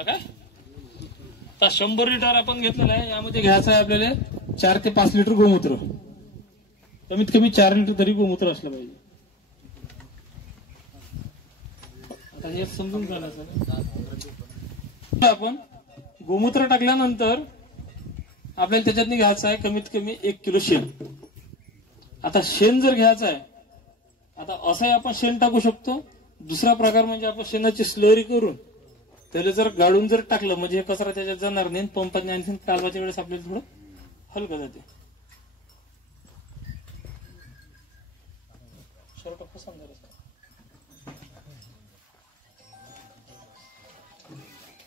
काय आता 100 लिटर आपण घेतलेलं आहे. यामध्ये घ्यायचं आहे आपल्याला 4 ते 5 लिटर गोमूत्र. कमीत कमी 4 लिटर तरी गोमूत्र असलं पाहिजे. आता हे समजून घ्यायचं आपण गोमूत्र टाकल्यानंतर आपल्याला त्याच्यात घ्यायचं आहे कमीत कमी 1 किलो शेण. आता शेण जर घ्यायचं आहे, आता असंही आपण शेण टाकू शकतो. दुसरा प्रकार म्हणजे आपण शेणाची स्लरी करून त्याला जर गाळून जर टाकलं म्हणजे कचरा त्याच्यात जाणार नाही. पंपाने आणखी कालवाच्या वेळेस आपल्याला थोडं हलकं जाते.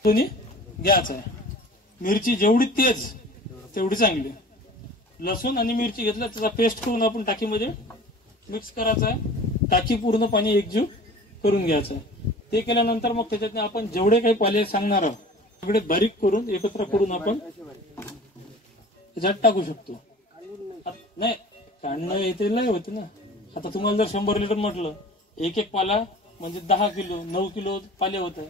तुम्ही घ्यायचं आहे. मिरची जेवढी तेज तेवढी चांगली. लसूण आणि मिरची घेतल्या त्याचा पेस्ट करून आपण टाकीमध्ये मिक्स करायचा आहे. टाकी पूर्ण पाणी एकजीव करून घ्यायचं आहे. ते केल्यानंतर मग त्याच्यात आपण जेवढे काही पाले सांगणार आहोत सगळे बारीक करून एकत्र करून आपण त्याच्यात टाकू शकतो. नाही काढणं येते नाही होते ना. आता तुम्हाला जर 100 लिटर म्हटलं एक एक पाला म्हणजे 10 किलो 9 किलो पाले होते.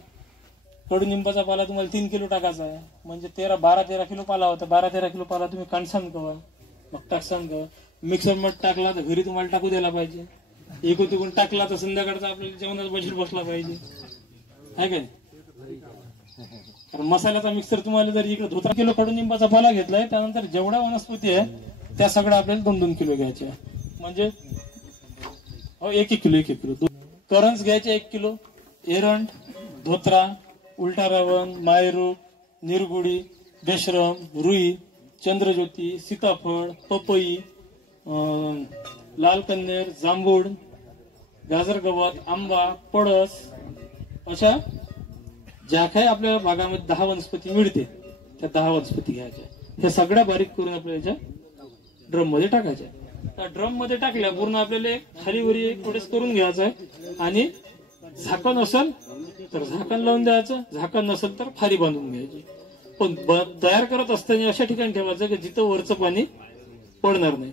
कडुनिंबाचा पाला तुम्हाला 3 किलो टाकायचा आहे म्हणजे 12-13 किलो पाला होता. 12-13 किलो पाला तुम्ही काढसान कवा मग टाकसान कवा. मिक्सर मध्ये टाकला तर घरी तुम्हाला टाकू द्यायला पाहिजे. एकूण टाकला तर संध्याकाळचा आपल्याला जेवणाचा बजेट बसला पाहिजे आहे काय. कारण मसाल्याचा मिक्सर तुम्हाला जर इकडे 2-3 किलो कडुनिंबाचा पाला घेतलाय त्यानंतर जेवढा वनस्पती आहे त्या सगळ्या आपल्याला 2-2 किलो घ्यायच्या. म्हणजे 1-1 किलो करंज घ्यायचे 1 किलो. एरंड, धोत्रा, उलटा रावण, मायरू, निरगुडी, बेशरम, रुई, चंद्रज्योती, सीताफळ, पपई, लाल कन्नेर, जांभूळ, गाजर गवत, आंबा, पळस अशा ज्या काही आपल्या भागामध्ये 10 वनस्पती मिळते त्या 10 वनस्पती घ्यायच्या. हे सगळ्या बारीक करून आपल्याला ड्रम मध्ये टाकायच्या. त्या ड्रम मध्ये टाकल्या पूर्ण आपल्याला खाली वरी एक थोडेस करून घ्यायचं आहे. आणि झाकण असेल तर झाकण लावून द्यायचं, झाकण नसेल तर खाली बांधून घ्यायची. पण तयार करत असताना अशा ठिकाणी ठेवायचं की जिथं वरचं पाणी पडणार नाही.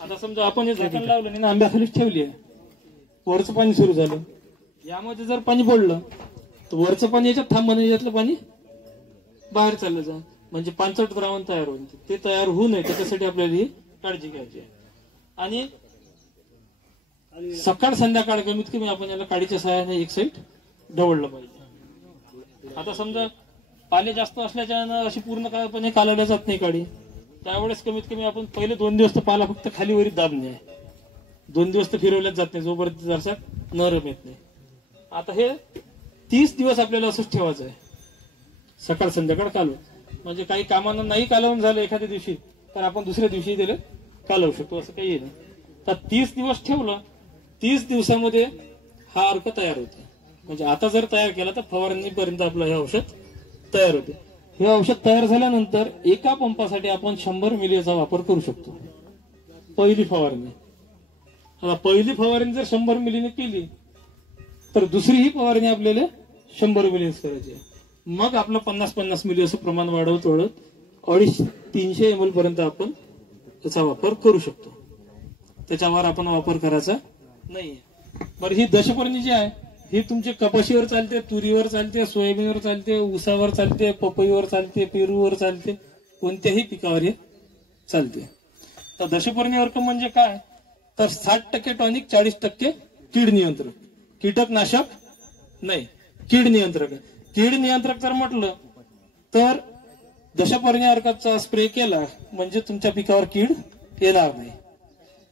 आता समजा आपण हे झाकण लावलं नाही ना, आंब्याखालीच ठेवली आहे, वरचं पाणी सुरू झालं, यामध्ये जर पाणी पडलं तर वरचं पाणी याच्यात थांबणं, यातलं पाणी बाहेर चाललं जा म्हणजे पाणचट द्रावण तयार होईल. ते तयार होऊ नये त्याच्यासाठी आपल्याला ही काळजी घ्यायची आहे. आणि सकाळ संध्याकाळ कमीत कमी आपण याला काडीच्या सहाय्याने एक साईड ढवळलं पाहिजे. आता समजा पाले जास्त असल्याच्या अशी पूर्णपणे कालवल्या जात नाही काडी, त्यावेळेस कमीत कमी आपण पहिले 2 दिवस तर पाला फक्त खाली वरी दाबणे आहे. 2 दिवस तर फिरवल्याच जात नाही जोपर्यंत जरसा नरम येत नाही. आता हे 30 दिवस आपल्याला असंच ठेवायचं आहे, सकाळ संध्याकाळ कालवून. म्हणजे काही कामांना नाही कालवून झालं एखाद्या दिवशी तर आपण दुसऱ्या दिवशी त्याला कालवू शकतो, असं काही नाही. तर 30 दिवस ठेवलं, 30 दिवसामध्ये हा अर्क तयार होतो. म्हणजे आता जर तयार केला तर फवारणीपर्यंत आपलं हे औषध तयार होते. हे औषध तयार झाल्यानंतर एका पंपासाठी आपण 100 मिलीचा वापर करू शकतो. पहिली फवारणी. आता पहिली फवारणी जर 100 मिलीने केली तर दुसरी ही फवारणी आपल्याला 100 मिलीच करायची आहे. मग आपलं 50-50 मिली असं प्रमाण वाढवत 250-300 ml पर्यंत आपण त्याचा वापर करू शकतो. त्याच्यावर आपण वापर करायचा नाहीये. बरं, ही दशपर्णी जी आहे ही तुमची कपाशीवर चालते, तुरीवर चालते, सोयाबीनवर चालते, ऊसावर चालते, पपईवर चालते, पेरूवर चालते, कोणत्याही पिकावर हे चालते. तर दशपर्णी अर्क म्हणजे काय तर 60% टॉनिक, 40% कीड नियंत्रक. कीटकनाशक नाही, कीड नियंत्रक. कीड नियंत्रक जर म्हटलं तर दशपर्णी अर्काचा स्प्रे केला म्हणजे तुमच्या पिकावर कीड येणार नाही.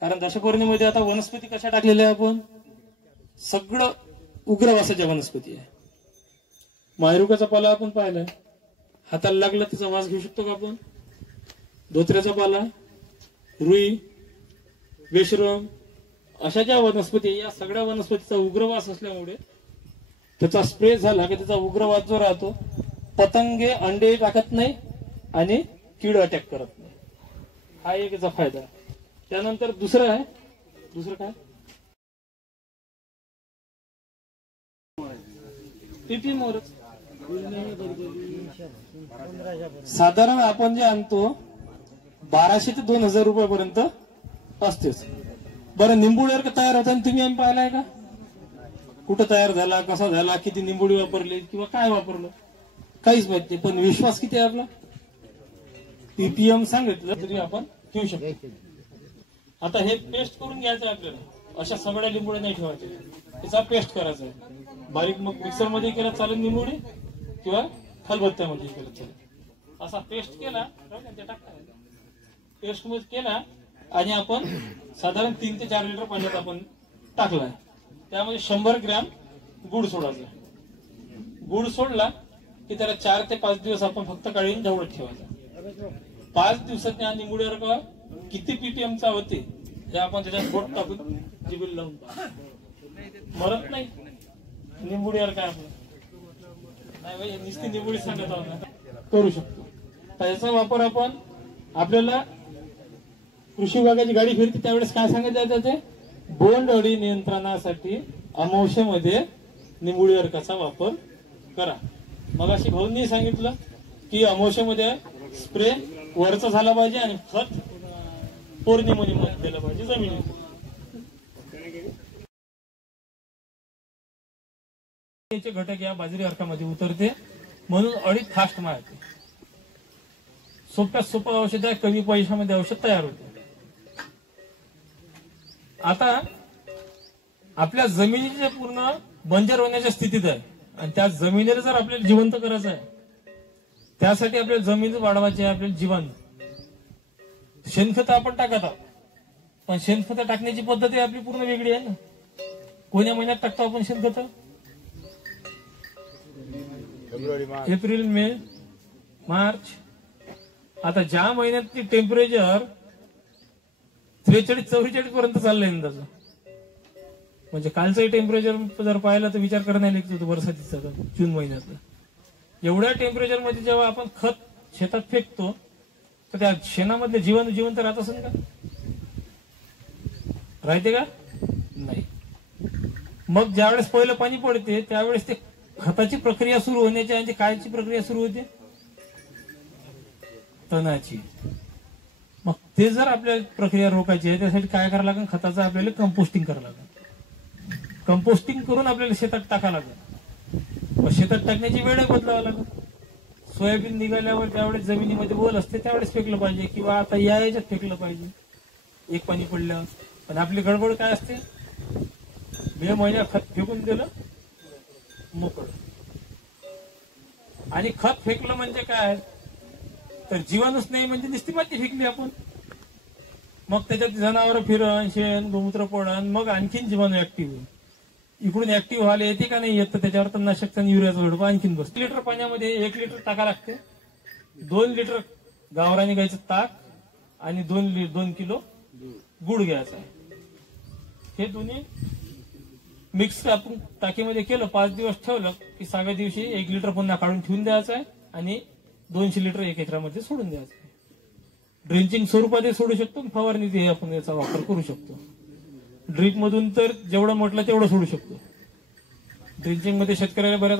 कारण दशपर्णीमध्ये आता वनस्पती कशा टाकलेल्या आहे आपण, सगळं उग्रवासाच्या वनस्पती आहे. मायरुकाचा पाला आपण पाहिलाय, हाताला लागला त्याचा वास घेऊ शकतो का आपण. धोत्र्याचा पाला, रुई, बेशरम अशा ज्या वनस्पती, या सगळ्या वनस्पतीचा उग्रवास असल्यामुळे त्याचा स्प्रे झाला की त्याचा उग्रवास जो राहतो, पतंगे अंडे टाकत नाही आणि कीड अटॅक करत नाही. हा एक याचा फायदा. त्यानंतर दुसरं आहे, दुसरं काय पीपी मोरच. साधारण आपण जे आणतो 1200 ते 2000 रुपयापर्यंत असतेच. बरं, निंबुळी अर्क तयार होता तुम्ही आम्ही पाहिलाय का? कुठं तयार झाला, कसा झाला, किती निंबुडी वापरली किंवा काय वापरलं, काहीच माहित नाही, पण विश्वास किती आहे आपला? पीपीएम सांगितलं तरी आपण घेऊ शकतो. आता हे पेस्ट करून घ्यायचं आहे आपल्याला. अशा सगळ्या लिंबोळ्या नाही ठेवायच्या, त्याचा पेस्ट करायचा आहे बारीक. मग मिक्सर मध्ये केला चालेल निंबोळी, किंवा खलबत्त्यामध्ये केला चालेल. असा पेस्ट केला, ते टाकता पेस्ट मध्ये केला आणि आपण साधारण 3 ते 4 लिटर पाण्यात आपण टाकलाय. त्यामध्ये 100 ग्रॅम गुळ सोडायचा. गुळ सोडला की त्याला 4 ते 5 दिवस आपण फक्त काढून ढवळत ठेवायचा. 5 दिवसात या निंबोळीवर का किती पीपीएमचा होते हे आपण त्याच्यात बोट टाकून जिबील लावून मरत नाही. निंबोळीवर काय आपलं नाही भाई, नुसती निंबोळी सांगत आहोत, करू शकतो. त्याचा वापर आपण आपल्याला कृषी विभागाची गाडी फिरते त्यावेळेस काय सांगितलं जाते? बोंड अळी नियंत्रणासाठी अमावस्येमध्ये निंबोळी अर्काचा वापर करा. मग अशी भाऊंनी सांगितलं की अमावस्येमध्ये स्प्रे वरचा झाला पाहिजे आणि खत पौर्णिमेमध्ये दिलं पाहिजे जमिनीत. घटक या बाजरी अर्कामध्ये उतरते म्हणून अळी फास्ट मारते. सोप्यात सोपं औषध आहे, कमी पैशामध्ये औषध तयार होते. आता आपल्या जमिनी जे पूर्ण बंजर होण्याच्या स्थितीत आहे आणि त्या जमिनीला जर आपल्याला जिवंत करायचं आहे, त्यासाठी आपल्याला जमीन वाढवायची आहे. आपल्याला जीवन शेणखत आपण टाकत आहोत, पण शेणखत टाकण्याची पद्धती आपली पूर्ण वेगळी आहे ना. कोण्या महिन्यात टाकतो आपण शेणखत? एप्रिल, मे, मार्च. आता ज्या महिन्यात टेम्परेचर 43-44 पर्यंत चाललंय अंदाज, म्हणजे कालचंही टेम्परेचर जर पाहिलं तर विचार करण्याला लागतो बरसातीचा जून महिन्यातला. एवढ्या टेम्परेचर मध्ये जेव्हा आपण खत शेतात फेकतो तर त्या शेणामधले जिवंत राहत असेल का? राहते का? नाही. मग ज्यावेळेस पहिलं पाणी पडते त्यावेळेस ते खताची प्रक्रिया सुरू होण्याची, आणि कायची प्रक्रिया सुरू होते? तणाची. मग ते जर आपल्याला प्रक्रिया रोखायची आहे त्यासाठी काय करावं लागेल? खताचं आपल्याला कंपोस्टिंग करावं लागेल. कंपोस्टिंग करून आपल्याला शेतात टाकावं लागेल. शेतात टाकण्याची वेळ बदलावा लागेल. सोयाबीन निघाल्यावर ज्यावेळेस जमिनीमध्ये ओल असते त्यावेळेस फेकलं पाहिजे, किंवा आता याच्यात फेकलं पाहिजे एक पाणी पडल्यावर. पण आपली गडबड काय असते? मे महिन्यात खत फेकून दिलं मोकळ. आणि खत फेकलं म्हणजे काय? तर जीवाणूच नाही, म्हणजे नुसती माती फेकली आपण. मग त्याच्यात जनावर फिरण, शेण, गोमूत्र पडण, मग आणखीन जीवाणू ऍक्टिव्ह होईल. इकडून ऍक्टिव्ह व्हायला येते का नाही येत, त्याच्यावर तणनाशक आणि युरियाचा झोडपा आणखीन बसतो. 1 लिटर पाण्यामध्ये 1 लिटर टाका लागते. 2 लिटर गावरानी गायचं ताक आणि 2 किलो गुळ घ्यायचा आहे. हे दोन्ही मिक्स आपण टाकीमध्ये केलं, 5 दिवस ठेवलं की 6व्या दिवशी 1 लिटर पुन्हा काढून ठेवून द्यायचं आहे आणि 200 लिटर 1 एकरामध्ये सोडून द्यायचं आहे. ड्रिंचिंग स्वरूपात सोडू शकतो, फवारणी आपण याचा वापर करू शकतो. ड्रीप मधून तर जेवढं म्हटलं तेवढं सोडू शकतो. ड्रिंचिंग मध्ये शेतकऱ्याला बऱ्याच